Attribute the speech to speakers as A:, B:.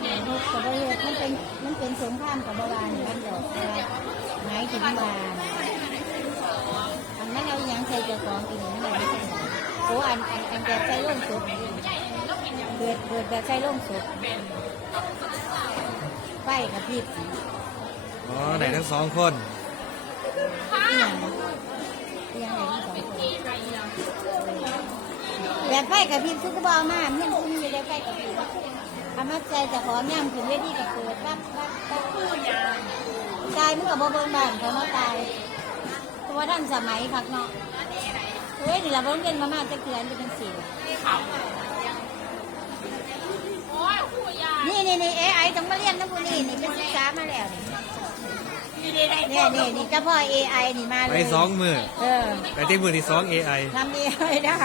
A: ทุกข์กับประเทศมันเป็นมันเป็นสงครามกับบาวานมันดอกแต่ว่าหมายถึงบานอันนั้นเอาอหยังใส่เจ้าของกินอย่างนั้นไม่ใช่โอ้อันอันอันแบบใส่ร่มสุดเกิดเกิดแบบใส่ร่มสุดไฟกับพริบ
B: อ๋อไหนทั้งสองคน
A: อีหยังอีหยังไหนทั้งสองคนแบบไฟกับพริบซุกบอมาเมี่ยนคุ้มอยู่ได้ไฟกับพริบ อามาใจจะขอย่ำถึงเวทีกับเกิดวัดวัดวัดตายมึงกับบ่เบิ่งบ้านเขาเนาะตายเพราะว่าท่านสมัยพักเนาะเฮ้ยนี่ละเบิ่งเงินมามาจะเกลือนจะเป็นสี่นี่นี่นี่เอไอต้องมาเรียนนะพวกนี้นี่เป็นศึกษามาแล้วนี่เนี่ยนี่นี่เจ้าพ่อเอไอนี่มาเล
B: ไป
A: ย
B: สองมือ
A: เออ
B: ไปที่มือที่สอง AI
A: ทำเอไอได้